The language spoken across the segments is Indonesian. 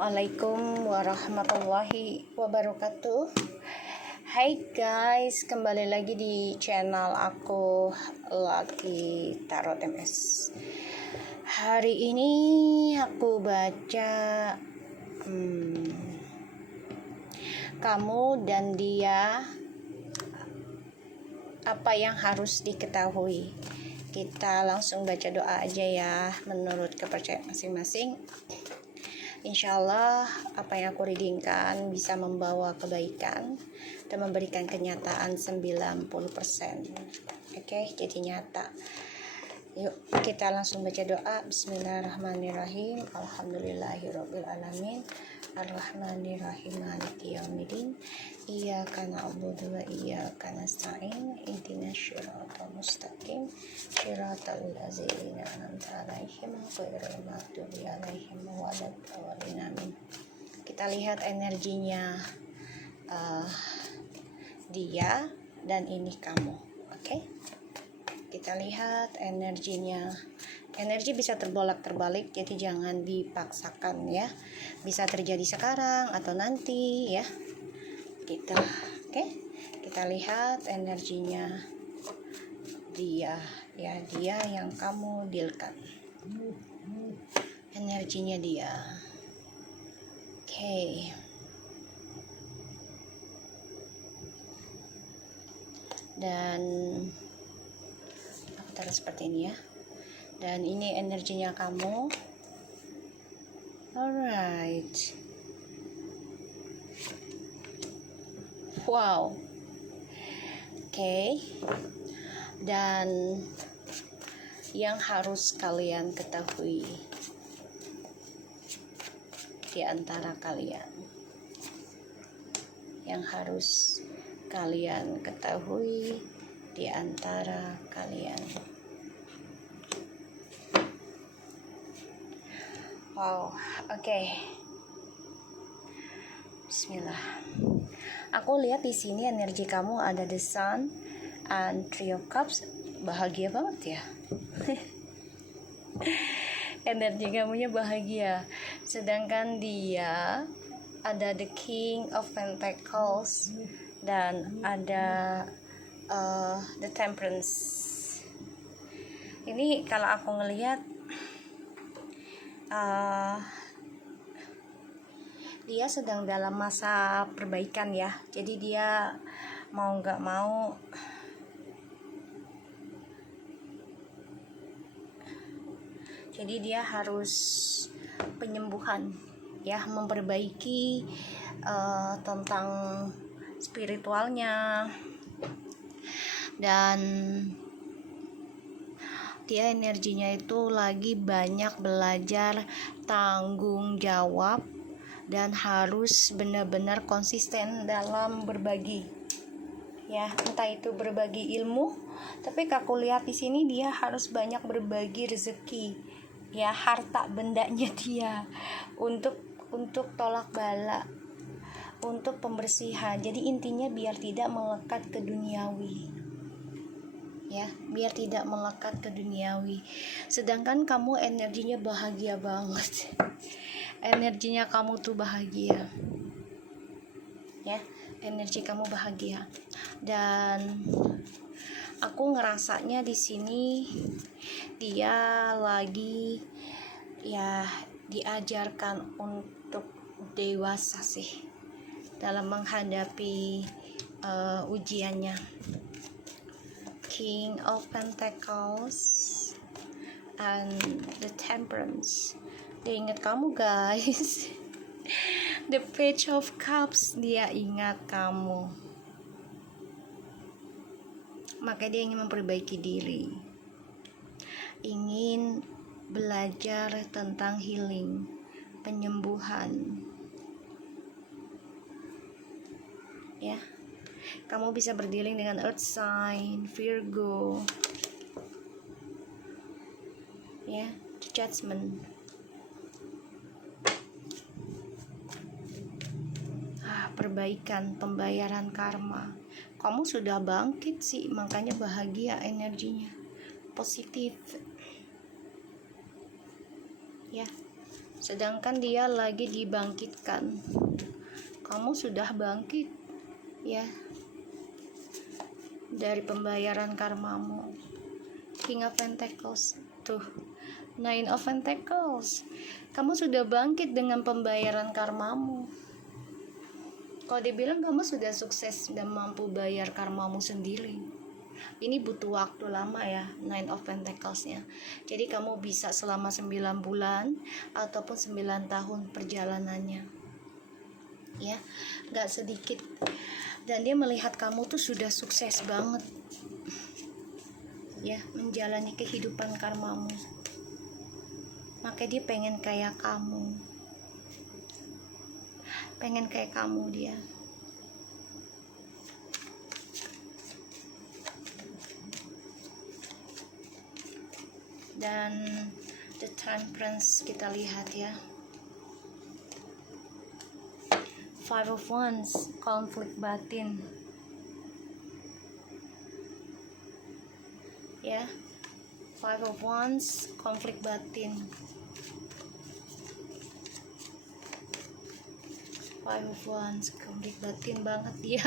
Assalamualaikum warahmatullahi wabarakatuh. Hai guys, kembali lagi di channel aku, Lucky Tarot MS. Hari ini aku baca kamu dan dia, apa yang harus diketahui. Kita langsung baca doa aja ya, menurut kepercayaan masing-masing. Insya Allah apa yang aku readingkan bisa membawa kebaikan dan memberikan kenyataan 90%. Oke, jadi nyata. Yuk kita langsung baca doa. Bismillahirrahmanirrahim. Alhamdulillahirabbil alamin. Arrahmanirrahim maliki yaumiddin. Iyyaka na'budu wa iyyaka nasta'in. Ihdinas shiratal mustaqim. Shiratal ladzina an'amta 'alaihim ghairil maghdubi 'alaihim waladdallin. Amin. Kita lihat energinya dia dan ini kamu. Oke? Kita lihat energinya. Energi bisa terbolak-terbalik, jadi jangan dipaksakan ya. Bisa terjadi sekarang atau nanti ya. Oke? Kita lihat energinya dia ya, dia yang kamu dealkan. Energinya dia. Oke. Dan aku taruh seperti ini ya. Dan ini energinya kamu. Alright. Wow. Oke. Dan yang harus kalian ketahui di antara kalian, yang harus kalian ketahui di antara kalian. Wow, oke. Bismillah. Aku lihat di sini energi kamu ada the sun and three of cups. Bahagia banget ya. Energi kamunya bahagia. Sedangkan dia ada the king of pentacles dan ada the temperance. Ini kalau aku ngelihat dia sedang dalam masa perbaikan ya. Jadi dia mau nggak mau dia harus penyembuhan ya, memperbaiki tentang spiritualnya. Dan dia energinya itu lagi banyak belajar tanggung jawab dan harus benar-benar konsisten dalam berbagi ya, entah itu berbagi ilmu, tapi aku lihat di sini dia harus banyak berbagi rezeki ya, harta bendanya dia untuk tolak bala, untuk pembersihan. Jadi intinya biar tidak melekat ke duniawi ya, biar tidak melekat ke duniawi. Sedangkan kamu energinya bahagia banget. Energinya kamu tuh bahagia ya, energi kamu bahagia. Dan aku ngerasanya di sini dia lagi ya diajarkan untuk dewasa sih dalam menghadapi ujiannya. King of Pentacles and the Temperance. Dia ingat kamu guys. The Page of Cups, dia ingat kamu. Maka dia ingin memperbaiki diri, ingin belajar tentang healing, penyembuhan ya. Kamu bisa berdealing dengan Earth sign, Virgo ya, Judgment. Perbaikan, pembayaran karma. Kamu sudah bangkit sih, makanya bahagia, energinya positif ya. sedangkan dia lagi dibangkitkan. Kamu sudah bangkit ya dari pembayaran karmamu. King of Pentacles tuh, Nine of Pentacles. Kamu sudah bangkit dengan pembayaran karmamu. Kalau dibilang kamu sudah sukses dan mampu bayar karmamu sendiri. Ini butuh waktu lama ya, Nine of Pentacles-nya. Jadi kamu bisa selama 9 bulan ataupun 9 tahun perjalanannya. Ya, gak sedikit. Dan dia melihat kamu tuh sudah sukses banget. Ya, menjalani kehidupan karmamu. Maka dia pengen kayak kamu. Pengen kayak kamu dia. Dan the Temperance kita lihat ya. Five of Wands, konflik batin. Ya. Five of Wands, konflik batin. Five of Wands, konflik batin banget dia.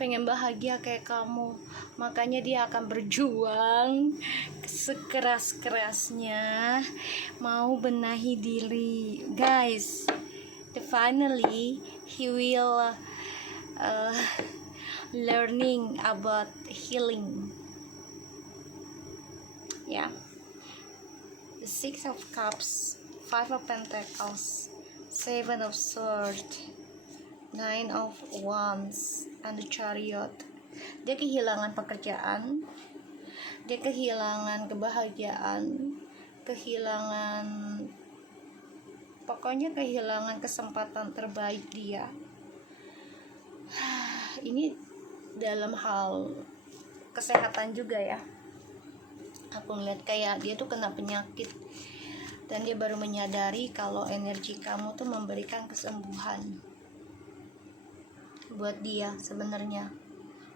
Pengen bahagia kayak kamu. Makanya dia akan berjuang sekeras-kerasnya mau benahi diri. Guys, finally he will learning about healing. Yeah. The Six of Cups, Five of Pentacles, Seven of Swords, Nine of Wands, and the Chariot. Dia kehilangan pekerjaan, dia kehilangan kebahagiaan, pokoknya kehilangan kesempatan terbaik dia. Ini dalam hal kesehatan juga ya. Aku ngeliat kayak dia tuh kena penyakit dan dia baru menyadari kalau energi kamu tuh memberikan kesembuhan buat dia sebenarnya.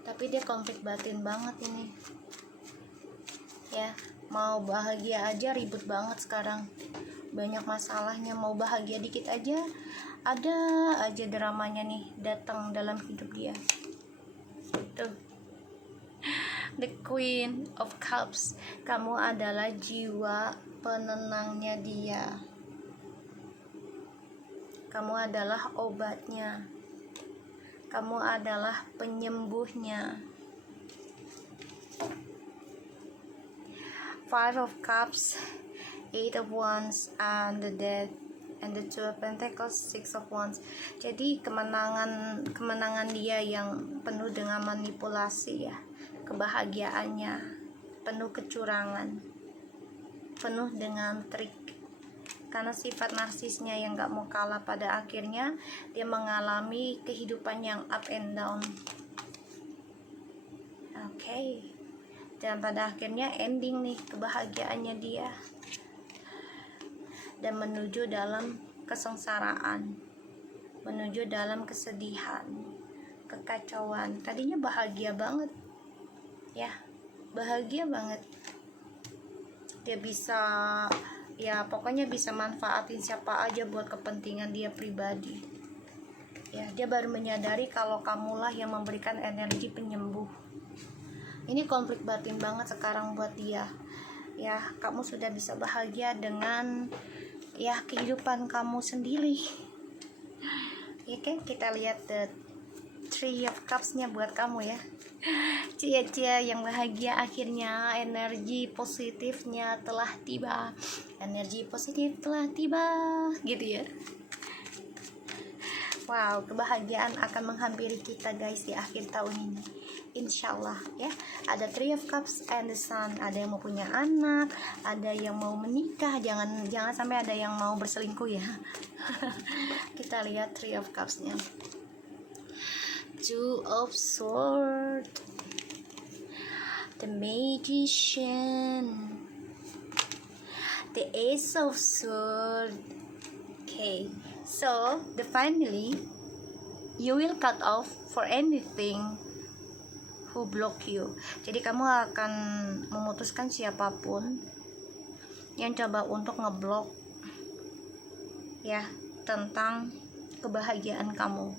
Tapi dia konflik batin banget ini ya. Mau bahagia aja ribut banget sekarang, banyak masalahnya. Mau bahagia dikit aja ada aja dramanya nih datang dalam hidup dia. Tuh, the Queen of Cups. Kamu adalah jiwa penenangnya dia. Kamu adalah obatnya. Kamu adalah penyembuhnya. Five of Cups, Eight of Wands, and the Death, and the Two of Pentacles, Six of Wands. Jadi kemenangan dia yang penuh dengan manipulasi ya. Kebahagiaannya penuh kecurangan, penuh dengan trik. Karena sifat narsisnya yang gak mau kalah, pada akhirnya dia mengalami kehidupan yang up and down. Oke. Dan pada akhirnya ending nih kebahagiaannya dia, dan menuju dalam kesengsaraan, menuju dalam kesedihan, kekacauan. Tadinya bahagia banget ya, bahagia banget. Dia bisa ya, pokoknya bisa manfaatin siapa aja buat kepentingan dia pribadi ya. Dia baru menyadari kalau kamulah yang memberikan energi penyembuh. Ini konflik batin banget sekarang buat dia ya. Kamu sudah bisa bahagia dengan ya kehidupan kamu sendiri ya kan. Kita lihat the Three of Cups nya buat kamu ya. Cia-cia yang bahagia, akhirnya energi positifnya telah tiba. Energi positif telah tiba gitu ya. Wow, kebahagiaan akan menghampiri kita guys di akhir tahun ini, insyaallah ya. Ada Three of Cups and the Sun. Ada yang mau punya anak, ada yang mau menikah. Jangan sampai ada yang mau berselingkuh ya. Kita lihat Three of Cups nya. Two of Swords, the Magician, the Ace of Swords. Okay, so finally you will cut off for anything who block you. Jadi kamu akan memutuskan siapapun yang coba untuk ngeblok ya tentang kebahagiaan kamu.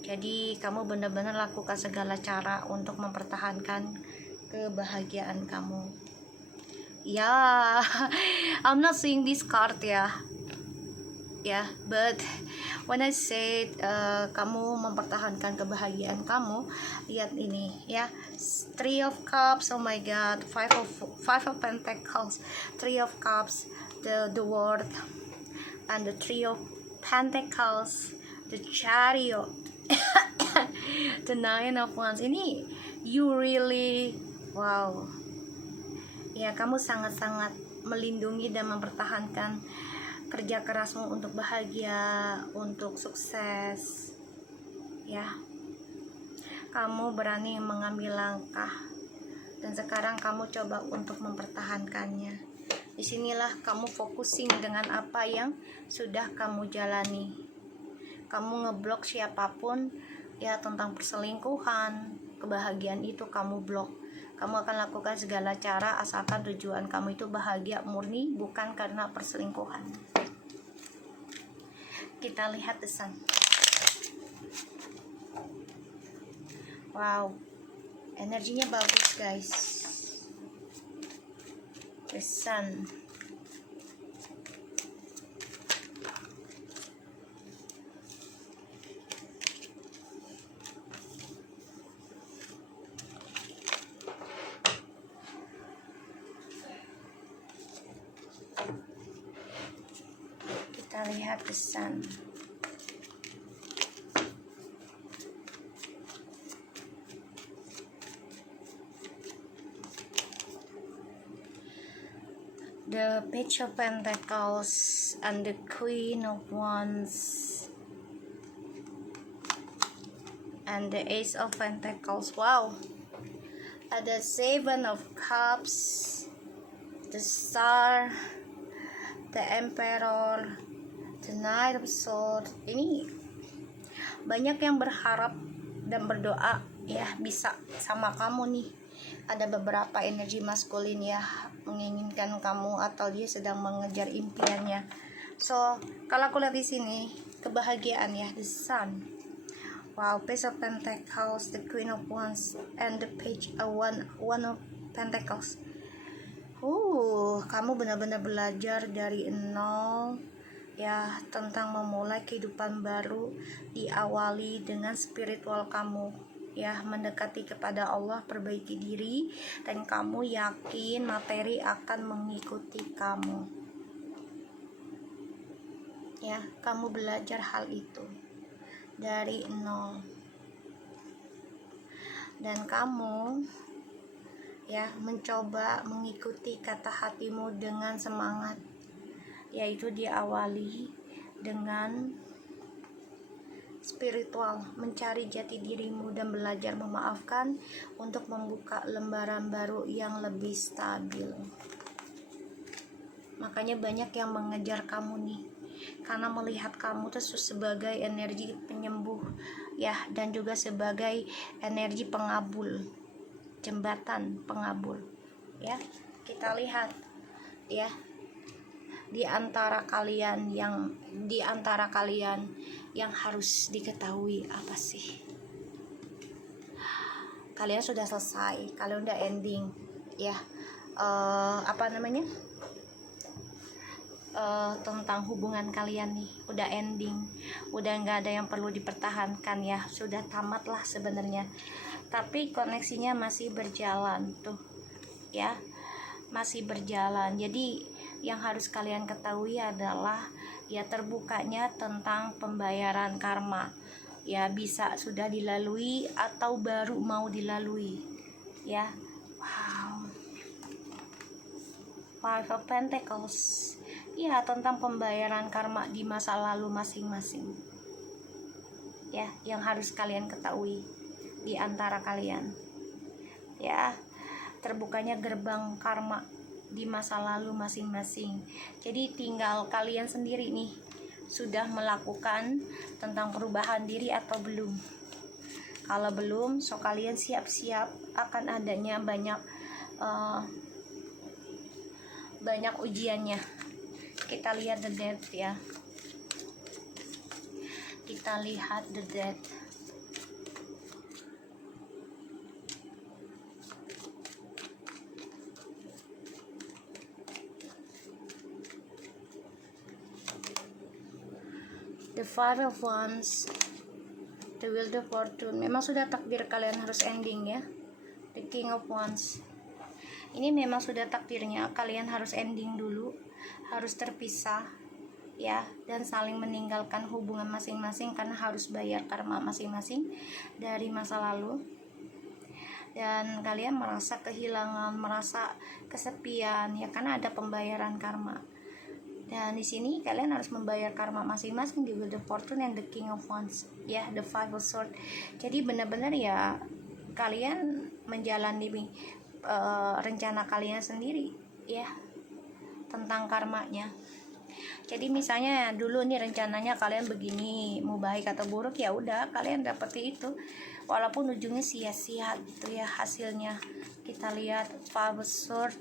Jadi kamu benar-benar lakukan segala cara untuk mempertahankan kebahagiaan kamu. Ya, I'm not seeing this card ya. Ya, but when I said kamu mempertahankan kebahagiaan kamu, lihat ini ya, Three of Cups, oh my God, Five of Pentacles, Three of Cups, the World, and the Three of Pentacles, the Chariot, the Nine of Wands. Ini you really, wow, ya kamu sangat-sangat melindungi dan mempertahankan kerja kerasmu untuk bahagia, untuk sukses, ya. Kamu berani mengambil langkah, dan sekarang kamu coba untuk mempertahankannya. Disinilah kamu focusing dengan apa yang sudah kamu jalani. Kamu ngeblok siapapun ya tentang perselingkuhan, kebahagiaan itu kamu blok. Kamu akan lakukan segala cara asalkan tujuan kamu itu bahagia murni, bukan karena perselingkuhan. Kita lihat the Sun. Wow, energinya bagus guys. The Sun. Kita lihat the Sun. The Page of Pentacles and the Queen of Wands and the Ace of Pentacles. Wow. Ada Seven of Cups, the Star, the Emperor, the Knight of Swords. Ini banyak yang berharap dan berdoa ya bisa sama kamu nih. Ada beberapa energi maskulin ya menginginkan kamu atau dia sedang mengejar impiannya. So kalau aku lihat di sini kebahagiaan ya, the Sun. Wow, Page of Pentacles, the Queen of Wands, and the Page one of Pentacles. Kamu benar-benar belajar dari nol ya tentang memulai kehidupan baru, diawali dengan spiritual kamu ya, mendekati kepada Allah, perbaiki diri, dan kamu yakin materi akan mengikuti kamu ya. Kamu belajar hal itu dari nol, dan kamu ya mencoba mengikuti kata hatimu dengan semangat, yaitu diawali dengan spiritual, mencari jati dirimu dan belajar memaafkan untuk membuka lembaran baru yang lebih stabil. Makanya banyak yang mengejar kamu nih, karena melihat kamu tuh sebagai energi penyembuh ya, dan juga sebagai energi pengabul, jembatan pengabul ya. Kita lihat ya, di antara kalian yang harus diketahui apa sih? Kalian sudah selesai, kalian udah ending ya. Tentang hubungan kalian nih udah ending, udah nggak ada yang perlu dipertahankan ya, sudah tamat lah sebenarnya. Tapi koneksinya masih berjalan tuh ya, masih berjalan. Jadi yang harus kalian ketahui adalah ya terbukanya tentang pembayaran karma ya, bisa sudah dilalui atau baru mau dilalui ya. Wow, Five of Pentacles ya, tentang pembayaran karma di masa lalu masing-masing ya, yang harus kalian ketahui di antara kalian ya. Terbukanya gerbang karma di masa lalu masing-masing. Jadi tinggal kalian sendiri nih, sudah melakukan tentang perubahan diri atau belum. Kalau belum, so kalian siap-siap akan adanya banyak ujiannya. Kita lihat the Death ya. kita lihat the Death. The Five of Wands, the Wheel of Fortune. Memang sudah takdir kalian harus ending ya. The King of Wands. Ini memang sudah takdirnya kalian harus ending dulu, harus terpisah ya, dan saling meninggalkan hubungan masing-masing karena harus bayar karma masing-masing dari masa lalu. Dan kalian merasa kehilangan, merasa kesepian ya, karena ada pembayaran karma. Dan di sini kalian harus membayar karma masing-masing di Wheel of Fortune and the King of Wands ya, the Five of Swords. Jadi benar-benar ya kalian menjalani rencana kalian sendiri ya tentang karmanya. Jadi misalnya dulu nih rencananya kalian begini, mau baik atau buruk ya udah kalian dapeti itu, walaupun ujungnya sia-sia gitu ya hasilnya. Kita lihat Five of Swords.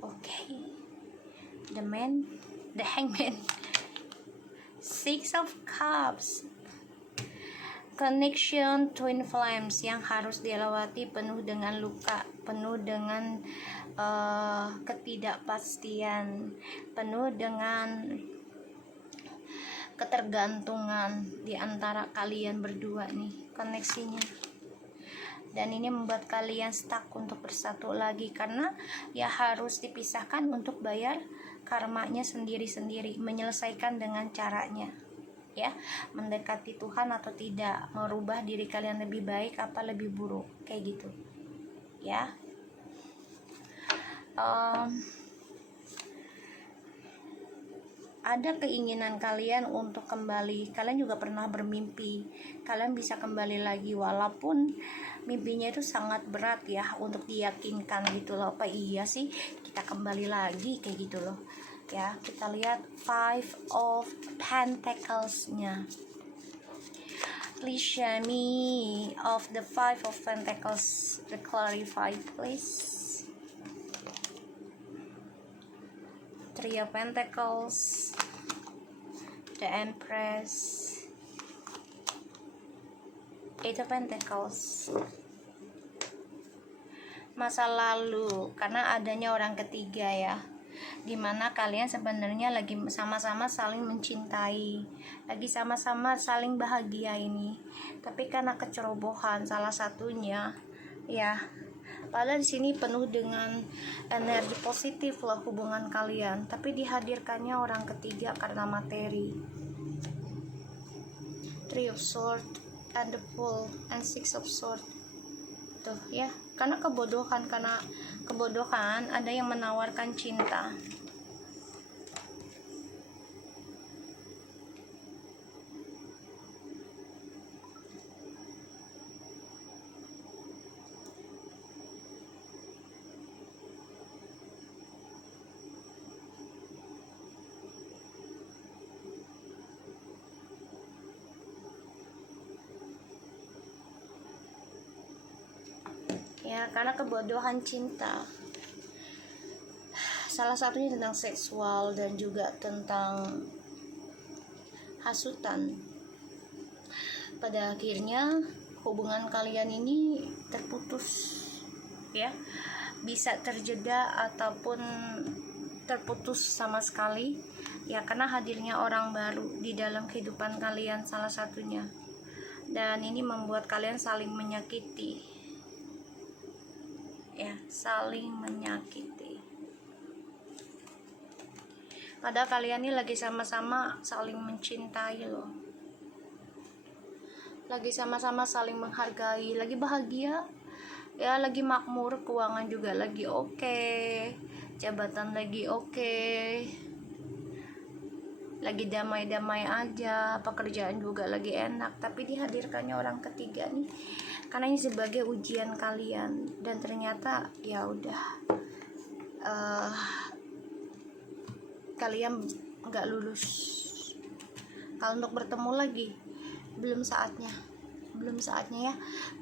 Oke. The Man, the Hangman. Six of Cups. Connection twin flames yang harus dilewati penuh dengan luka, penuh dengan ketidakpastian, penuh dengan ketergantungan di antara kalian berdua nih koneksinya. Dan ini membuat kalian stuck untuk bersatu lagi karena ya harus dipisahkan untuk bayar karmanya sendiri-sendiri, menyelesaikan dengan caranya ya, mendekati Tuhan atau tidak, merubah diri kalian lebih baik apa lebih buruk, kayak gitu ya. Ada keinginan kalian untuk kembali, kalian juga pernah bermimpi kalian bisa kembali lagi, walaupun mimpinya itu sangat berat ya untuk diyakinkan gitu loh, apa iya sih kita kembali lagi kayak gitu loh ya. Kita lihat Five of Pentacles nya. Please show me of the Five of Pentacles, the clarified please. Three of Pentacles, the Empress, Eight of Pentacles. Masa lalu karena adanya orang ketiga ya, dimana kalian sebenarnya lagi sama-sama saling mencintai, lagi sama-sama saling bahagia ini, tapi karena kecerobohan salah satunya ya. Padahal di sini penuh dengan energi positif loh hubungan kalian, tapi dihadirkannya orang ketiga karena materi. Three of Swords and the Fool and Six of Swords. Tuh ya, karena kebodohan ada yang menawarkan cinta. Ya, karena kebodohan cinta. Salah satunya tentang seksual dan juga tentang hasutan. Pada akhirnya hubungan kalian ini terputus ya. Bisa terjeda ataupun terputus sama sekali ya, karena hadirnya orang baru di dalam kehidupan kalian salah satunya. Dan ini membuat kalian saling menyakiti. Ya, saling menyakiti. Padahal kalian ini lagi sama-sama saling mencintai loh. Lagi sama-sama saling menghargai, lagi bahagia. Ya, lagi makmur, keuangan juga lagi oke, jabatan lagi oke. Lagi damai-damai aja, pekerjaan juga lagi enak, tapi dihadirkannya orang ketiga nih karena ini sebagai ujian kalian, dan ternyata ya udah kalian nggak lulus. Kalau untuk bertemu lagi belum saatnya, belum saatnya ya,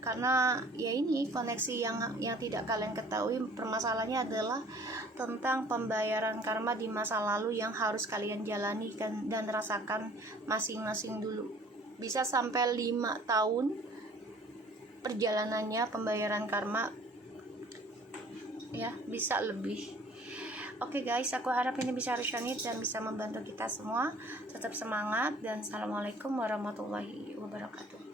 karena ya ini koneksi yang tidak kalian ketahui. Permasalahannya adalah tentang pembayaran karma di masa lalu yang harus kalian jalani dan rasakan masing-masing dulu. Bisa sampai 5 tahun perjalanannya pembayaran karma ya, bisa lebih. Oke guys, aku harap ini bisa resonate dan bisa membantu kita semua. Tetap semangat dan assalamualaikum warahmatullahi wabarakatuh.